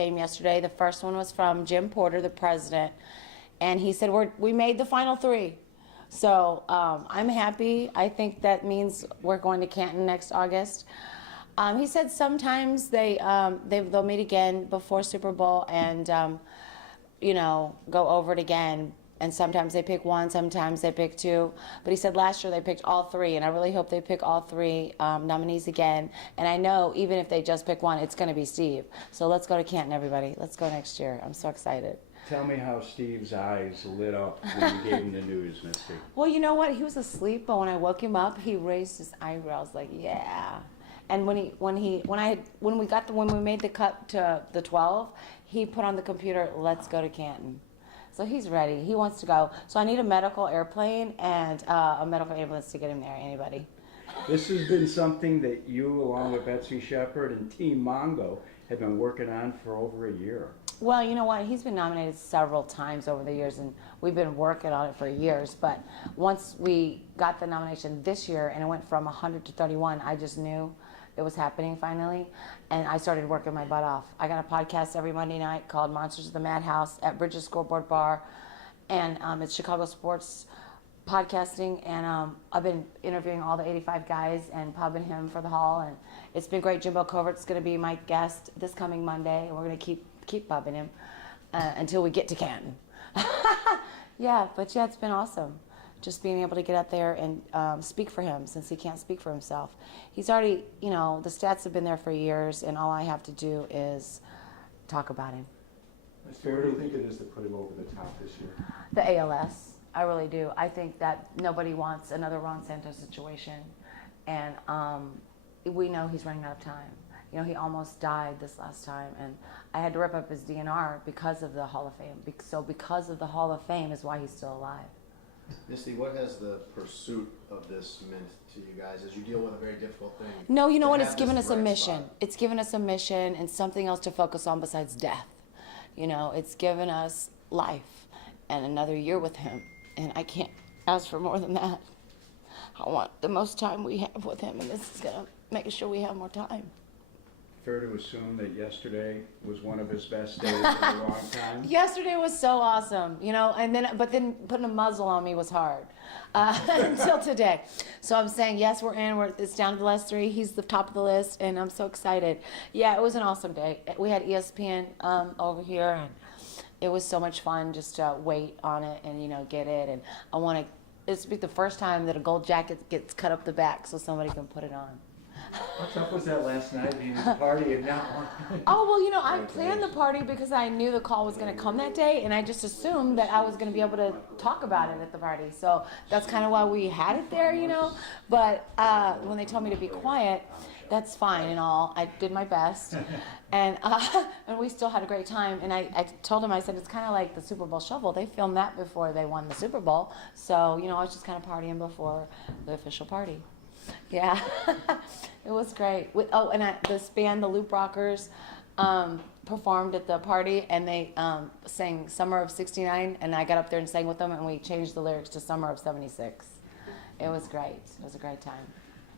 Fame yesterday. The first one was from Jim Porter, the president, and he said we made the final three. So I'm happy. I think that means we're going to Canton next August. He said sometimes they'll meet again before Super Bowl and go over it again. And sometimes they pick one, sometimes they pick two. But he said last year they picked all three, and I really hope they pick all three nominees again. And I know even if they just pick one, it's going to be Steve. So let's go to Canton, everybody. Let's go next year. I'm so excited. Tell me how Steve's eyes lit up when you gave him the news, Misty. Well, you know what? He was asleep, but when I woke him up, he raised his eyebrows like, yeah. And when we made the cut to the 12, he put on the computer, let's go to Canton. So he's ready. He wants to go. So I need a medical airplane and a medical ambulance to get him there. Anybody? This has been something that you, along with Betsy Shepard and Team Mongo, have been working on for over a year. Well, you know what? He's been nominated several times over the years, and we've been working on it for years. But once we got the nomination this year, and it went from 100 to 31, I just knew it was happening finally, and I started working my butt off. I got a podcast every Monday night called Monsters of the Madhouse at Bridges Scoreboard Bar, and it's Chicago sports podcasting, and I've been interviewing all the 85 guys and pubbing him for the Hall, and it's been great. Jimbo Covert's going to be my guest this coming Monday, and we're going to keep pubbing him until we get to Canton. Yeah, it's been awesome. Just being able to get out there and speak for him, since he can't speak for himself. He's already, the stats have been there for years, and all I have to do is talk about him. What do you think it is that put him over the top this year? The ALS, I really do. I think that nobody wants another Ron Santos situation, and we know he's running out of time. He almost died this last time, and I had to rip up his DNR because of the Hall of Fame. So because of the Hall of Fame is why he's still alive. Misty, what has the pursuit of this meant to you guys as you deal with a very difficult thing? No, you know what? It's given us a mission. It's given us a mission and something else to focus on besides death. It's given us life and another year with him. And I can't ask for more than that. I want the most time we have with him, and this is going to make sure we have more time. Fair to assume that yesterday was one of his best days in a long time? Yesterday was so awesome, but then putting a muzzle on me was hard until today. So I'm saying, yes, we're in. It's down to the last three. He's the top of the list, and I'm so excited. Yeah, it was an awesome day. We had ESPN over here, and it was so much fun just to wait on it and, get it. And I want to, it's be the first time that a gold jacket gets cut up the back so somebody can put it on. How tough was that last night, being at the party and not wanting? Oh, well, I planned the party because I knew the call was going to come that day, and I just assumed that I was going to be able to talk about it at the party. So that's kind of why we had it there, But when they told me to be quiet, that's fine and all. I did my best, and we still had a great time. And I told him, I said, it's kind of like the Super Bowl Shuffle. They filmed that before they won the Super Bowl. So, I was just kind of partying before the official party. Yeah, it was great. And this band, the Loop Rockers, performed at the party, and they sang Summer of '69, and I got up there and sang with them, and we changed the lyrics to Summer of '76. It was great. It was a great time.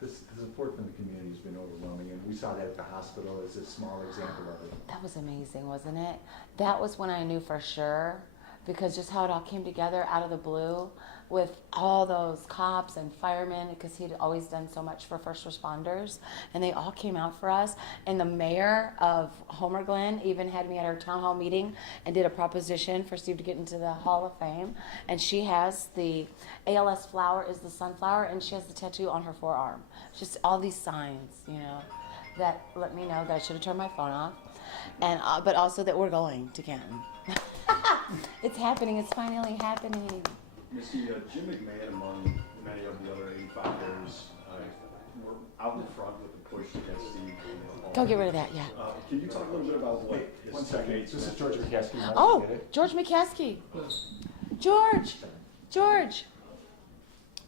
The support from the community has been overwhelming, and we saw that at the hospital as a small example of it. That was amazing, wasn't it? That was when I knew for sure, because just how it all came together out of the blue with all those cops and firemen, because he'd always done so much for first responders, and they all came out for us. And the mayor of Homer Glen even had me at our town hall meeting and did a proposition for Steve to get into the Hall of Fame. And she has the ALS flower is the sunflower, and she has the tattoo on her forearm. Just all these signs, that let me know that I should have turned my phone off, and but also that we're going to Canton. It's happening. It's finally happening. Misty, Jim McMichael, among many of the other 85ers, were out in front with the push against Steve. Go get rid of that, yeah. Can you talk a little bit about what his 1 second. teammates This is meant? George McCaskey. Oh, George McCaskey. George.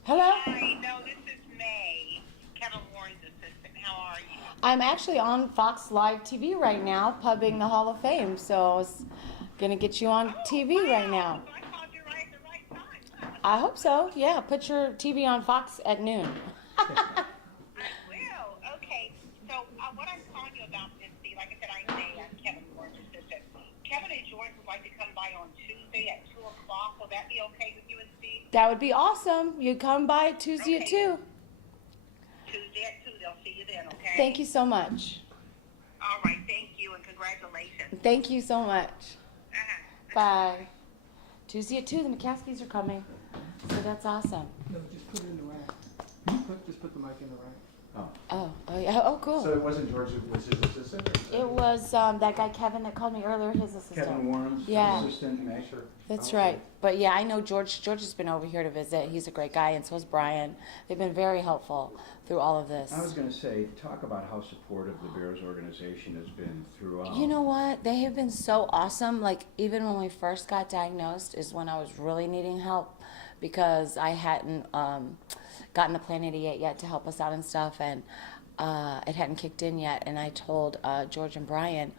Hello? Hi, no, this is May, Kevin Warren's assistant. How are you? I'm actually on Fox Live TV right now, pubbing the Hall of Fame, so I was going to get you on TV right now. I called you right at the right time. I hope so, yeah. Put your TV on Fox at noon. I will. Okay. So what I'm calling you about, Misty, like I said, I'm May, I'm Kevin Warren's assistant. like to come by on Tuesday at 2 o'clock. Will that be okay with you and Steve? That would be awesome. You come by Tuesday at Okay. 2. Tuesday at 2. They'll see you then, okay? Thank you so much. All right. Thank you and congratulations. Thank you so much. Uh-huh. Bye. Tuesday at 2, the McCaskies are coming. So that's awesome. No, just put it in the rack. Just put the mic in the rack. Oh yeah. Oh, cool. So it wasn't George, it was his assistant? Or It was that guy Kevin that called me earlier, his assistant. Kevin Warren's Yeah. assistant, Meg. That's Okay. right. But yeah, I know George. George has been over here to visit. He's a great guy, and so is Brian. They've been very helpful through all of this. I was gonna say, talk about how supportive the Bears organization has been throughout. You know what? They have been so awesome. Like, even when we first got diagnosed is when I was really needing help because I hadn't gotten the Plan 88 yet to help us out and stuff, and it hadn't kicked in yet. And I told George and Brian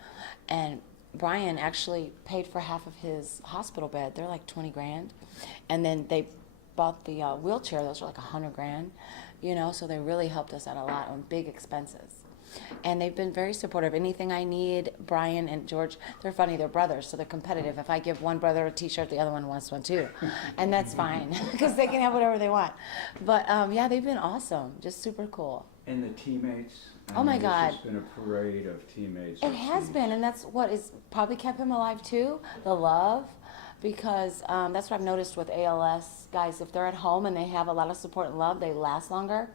actually paid for half of his hospital bed. They're like 20 grand. And then they bought the wheelchair. Those were like 100 grand, so they really helped us out a lot on big expenses. And they've been very supportive. Anything I need, Brian and George, they're funny, they're brothers, so they're competitive. If I give one brother a t-shirt, the other one wants one too. And that's fine, because they can have whatever they want. But yeah, they've been awesome, just super cool. And the teammates. Oh my God. It's just been a parade of teammates. It has been, and that's what is probably kept him alive too, the love. Because that's what I've noticed with ALS guys, if they're at home and they have a lot of support and love, they last longer.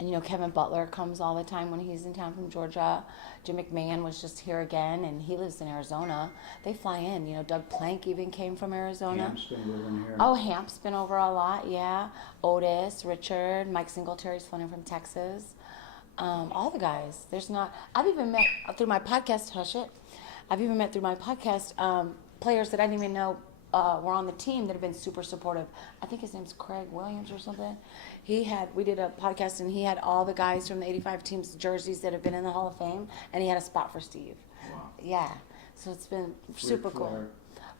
And Kevin Butler comes all the time when he's in town from Georgia. Jim McMahon was just here again, and he lives in Arizona. They fly in. Doug Plank even came from Arizona. Hamp's been living here. Oh, Hamp's been over a lot, yeah. Otis, Richard, Mike Singletary's flown in from Texas. All the guys. I've even met through my podcast, players that I didn't even know were on the team that have been super supportive. I think his name's Craig Williams or something. We did a podcast and he had all the guys from the 85 teams jerseys that have been in the Hall of Fame, and he had a spot for Steve. Wow. Yeah, so it's been super cool. Flair.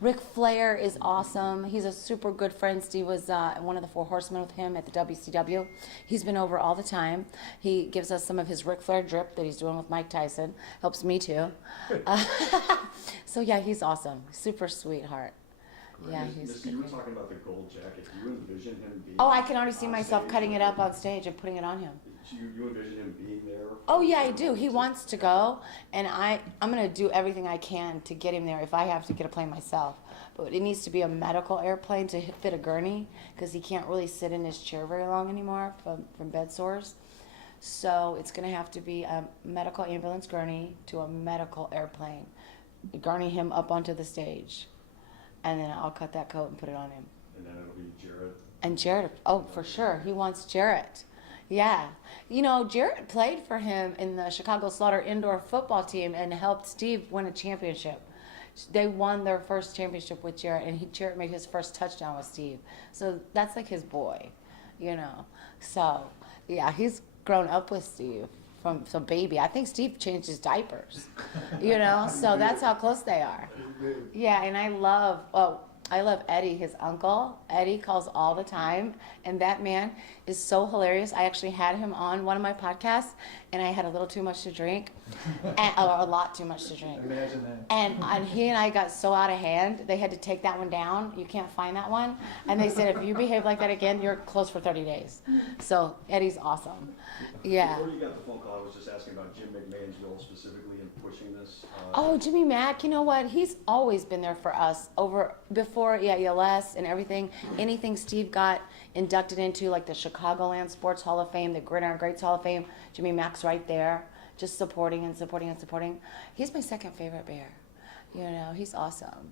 Ric Flair is awesome. He's a super good friend. Steve was one of the Four Horsemen with him at the WCW. He's been over all the time. He gives us some of his Ric Flair drip that he's doing with Mike Tyson. Helps me too. So yeah, he's awesome. Super sweetheart. Yeah, he's Misty, you were talking about the gold jacket. Do you envision him being? Oh, I can already see on myself stage cutting or- it up on stage and putting it on him. You envision him being there? Oh yeah, I do. He wants to go, and I'm gonna do everything I can to get him there if I have to get a plane myself. But it needs to be a medical airplane to fit a gurney because he can't really sit in his chair very long anymore from bed sores. So it's gonna have to be a medical ambulance gurney to a medical airplane, gurney him up onto the stage, and then I'll cut that coat and put it on him. And then it'll be Jared. And Jarrett, oh, for sure. He wants Jarrett. Yeah. Jarrett played for him in the Chicago Slaughter indoor football team and helped Steve win a championship. They won their first championship with Jarrett, and Jarrett made his first touchdown with Steve. So that's like his boy, So, yeah, he's grown up with Steve from baby. I think Steve changed his diapers, So that's how close they are. Yeah, and I love Eddie, his uncle. Eddie calls all the time, and that man is so hilarious. I actually had him on one of my podcasts, and I had a little too much to drink, or a lot too much to drink. Imagine that. And he and I got so out of hand, they had to take that one down. You can't find that one. And they said, if you behave like that again, you're closed for 30 days. So Eddie's awesome. Yeah. Before you got the phone call, I was just asking about Jim McMahon's role specifically in pushing this. Oh, Jimmy Mack, you know what? He's always been there for us before ELS and everything. Anything Steve got inducted into, like the Chicagoland Sports Hall of Fame, the Gridiron Greats Hall of Fame, Jimmy Mack's right there, just supporting and supporting and supporting. He's my second favorite Bear. He's awesome.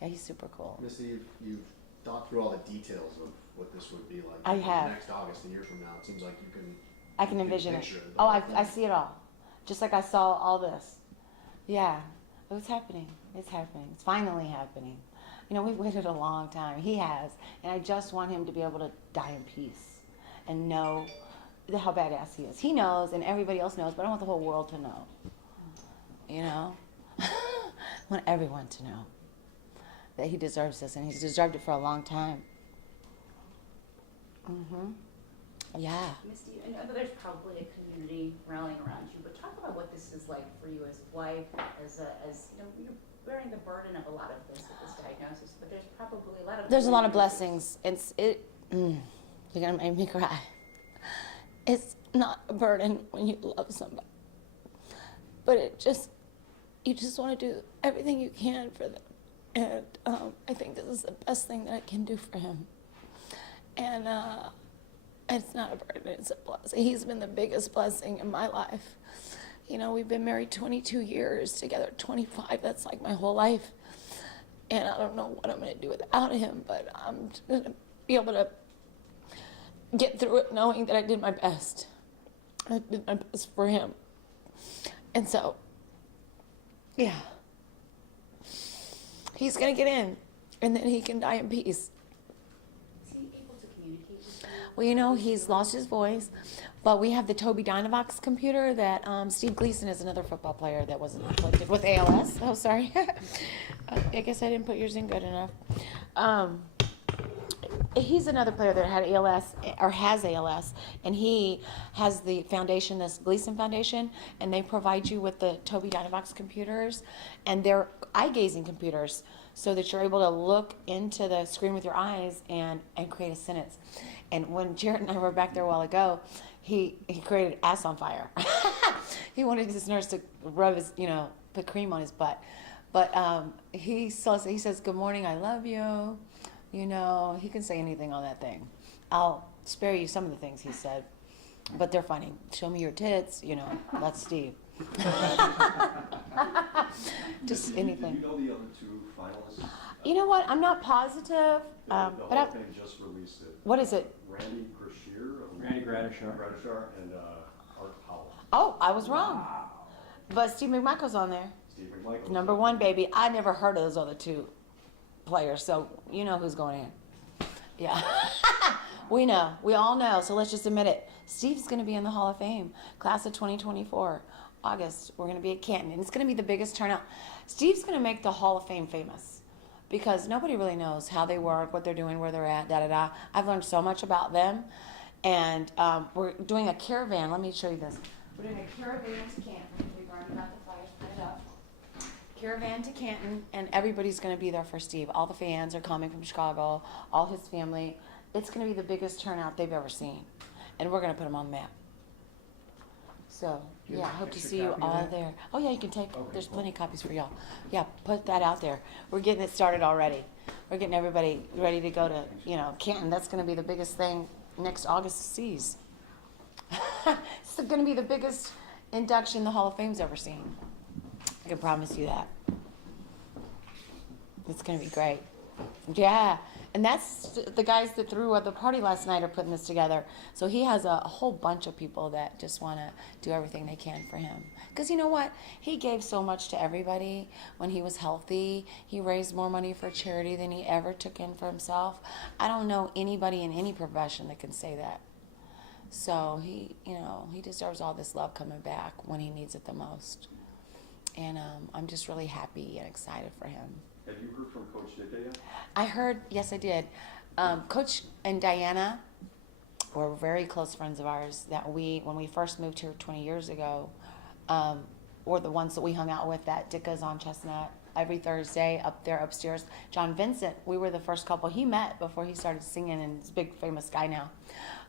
Yeah, he's super cool. Missy, you've thought through all the details of what this would be like. I have. Next August, a year from now, it seems like you can. I can envision it. picture the Oh, whole I thing. see it all. Just like I saw all this. Yeah, it's happening. It's happening. It's finally happening. We've waited a long time. He has. And I just want him to be able to die in peace and know how badass he is. He knows, and everybody else knows, but I want the whole world to know. I want everyone to know that he deserves this, and he's deserved it for a long time. Yeah. Misty, I know that there's probably a community rallying around you, but talk about what this is like for you as a wife, as you know, you're bearing the burden of a lot of this with this diagnosis, but there's probably a lot of blessings. You're gonna make me cry. It's not a burden when you love somebody, but you just want to do everything you can for them, and I think this is the best thing that I can do for him. And it's not a burden, it's a blessing. He's been the biggest blessing in my life. You know, we've been married 22 years together, 25, that's like my whole life. And I don't know what I'm gonna do without him, but I'm gonna be able to get through it knowing that I did my best. I did my best for him. And so, yeah. He's gonna get in, and then he can die in peace. Is he able to communicate with you? Well, you know, he's lost his voice, but we have the Toby Dynavox computer that Steve Gleason is another football player that wasn't afflicted with ALS. Oh, sorry. I guess I didn't put yours in good enough. He's another player that had ALS or has ALS, and he has the foundation, this Gleason Foundation, and they provide you with the Toby Dynavox computers, and they're eye-gazing computers, so that you're able to look into the screen with your eyes and create a sentence. And when Jared and I were back there a while ago, he created ass on fire. He wanted his nurse to rub his, put cream on his butt. But he says, "Good morning, I love you." You know, he can say anything on that thing. I'll spare you some of the things he said, but they're funny. "Show me your tits," that's Steve. Just anything. Do you know the other two finalists? You know what? I'm not positive, The but Hall of Fame just released it. what is it? Randy Gradishar and Art Powell. Oh, I was wrong. But Steve McMichael's on there. Steve McMichael. Number one, baby. I never heard of those other two players, so you know who's going in. Yeah. We know. We all know, so let's just admit it. Steve's going to be in the Hall of Fame. Class of 2024. August, we're going to be at Canton, and it's going to be the biggest turnout. Steve's going to make the Hall of Fame famous because nobody really knows how they work, what they're doing, where they're at, da-da-da. I've learned so much about them, and we're doing a caravan. Let me show you this. We're doing a caravan to Canton. We've already got the flyers put up. Caravan to Canton, and everybody's going to be there for Steve. All the fans are coming from Chicago, all his family. It's going to be the biggest turnout they've ever seen, and we're going to put him on the map. So, yeah, I hope to see you all there. Oh, yeah, you can take, there's plenty of copies for y'all. Yeah, put that out there. We're getting it started already. We're getting everybody ready to go to, Canton. That's going to be the biggest thing next August sees. It's going to be the biggest induction the Hall of Fame's ever seen. I can promise you that. It's going to be great. Yeah, and that's the guys that threw the party last night are putting this together. So he has a whole bunch of people that just want to do everything they can for him. Because you know what? He gave so much to everybody when he was healthy. He raised more money for charity than he ever took in for himself. I don't know anybody in any profession that can say that. So he deserves all this love coming back when he needs it the most. And I'm just really happy and excited for him. Have you heard from Coach Ditka yet? I heard, yes, I did. Coach and Diana were very close friends of ours that when we first moved here 20 years ago, were the ones that we hung out with at Ditka's on Chestnut every Thursday up there upstairs. John Vincent, we were the first couple he met before he started singing, and he's a big famous guy now.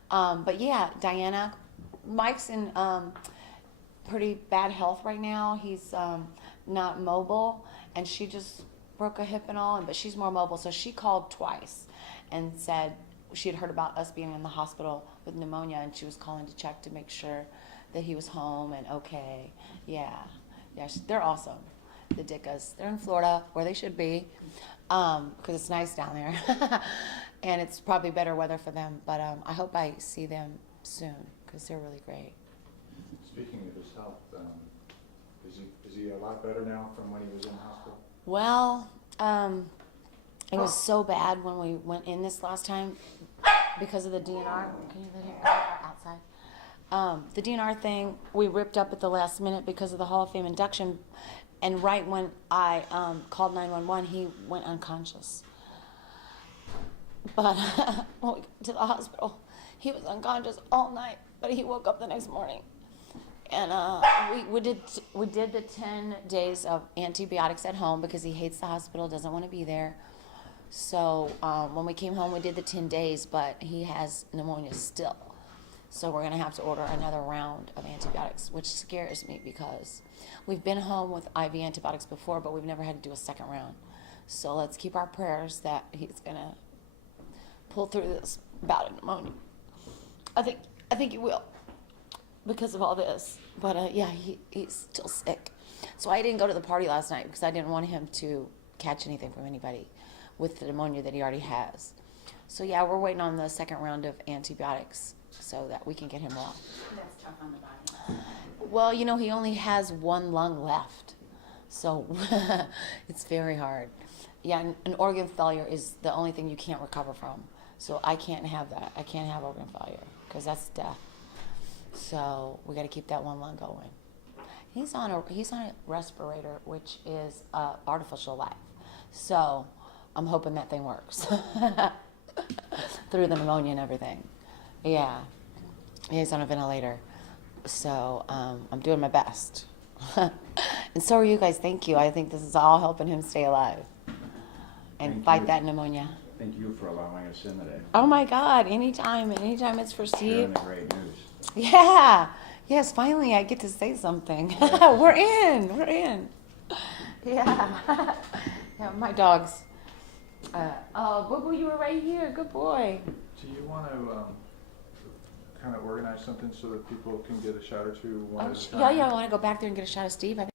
But yeah, Diana, Mike's in pretty bad health right now. He's not mobile, and she just broke a hip and all, but she's more mobile. So she called twice and said she had heard about us being in the hospital with pneumonia, and she was calling to check to make sure that he was home and okay. Yeah, they're awesome. The Dickas, they're in Florida where they should be, because it's nice down there, and it's probably better weather for them. But I hope I see them soon because they're really great. Speaking of his health, is he a lot better now from when he was in the hospital? Well, it was so bad when we went in this last time because of the DNR. Can you let him outside? The DNR thing, we ripped up at the last minute because of the Hall of Fame induction. And right when I called 911, he went unconscious. But when we got to the hospital, He was unconscious all night, but he woke up the next morning. And we did the 10 days of antibiotics at home because he hates the hospital, doesn't want to be there. So when we came home, we did the 10 days, but he has pneumonia still. So we're going to have to order another round of antibiotics, which scares me because we've been home with IV antibiotics before, but we've never had to do a second round. So let's keep our prayers that he's going to pull through this bout of pneumonia. I think he will because of all this. But yeah, he's still sick. So I didn't go to the party last night because I didn't want him to catch anything from anybody with the pneumonia that he already has. So yeah, we're waiting on the second round of antibiotics so that we can get him well. That's tough on the body. Well, you know, he only has one lung left. So it's very hard. Yeah, an organ failure is the only thing you can't recover from. So I can't have that. I can't have organ failure because that's death. So we got to keep that one lung going. He's on a respirator, which is artificial life. So I'm hoping that thing works through the pneumonia and everything. Yeah, he's on a ventilator. So I'm doing my best. And so are you guys. Thank you. I think this is all helping him stay alive and Thank fight you. that pneumonia. Thank you for allowing us in today. Oh my God, anytime it's for Sharing Steve. the great news. Yeah, yes, finally I get to say something. We're in. Yeah, yeah, my dogs. Oh, Boo Boo, you were right here, good boy. Do you want to kind of organize something so that people can get a shot or two one at a time? Yeah, I want to go back there and get a shot of Steve. I think